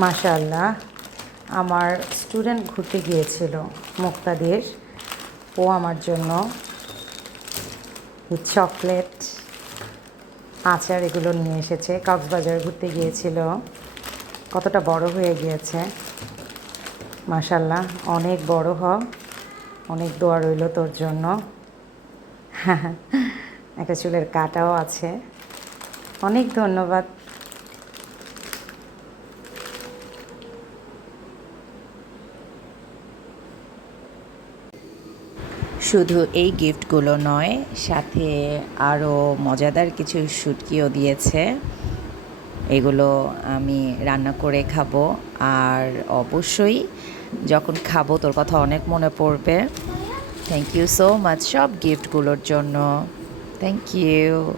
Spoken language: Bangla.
মাশাআল্লাহ, আমার স্টুডেন্ট ঘুরতে গিয়েছিল মুক্তাদির, ও আমার জন্য চকলেট, আচার এগুলো নিয়ে এসেছে। কক্সবাজার ঘুরতে গিয়েছিল, কতটা বড় হয়ে গিয়েছে মাশাআল্লাহ। অনেক বড় হ, অনেক দোয়া রইল তোর জন্য। একটা চুলের কাটাও আছে। অনেক ধন্যবাদ। শুধু এই গিফটগুলো নয়, সাথে আরও মজাদার কিছু শুটকিও দিয়েছে। এগুলো আমি রান্না করে খাবো, আর অবশ্যই যখন খাবো তোর কথা অনেক মনে পড়বে। থ্যাংক ইউ সো মাচ সব গিফটগুলোর জন্য। Thank you.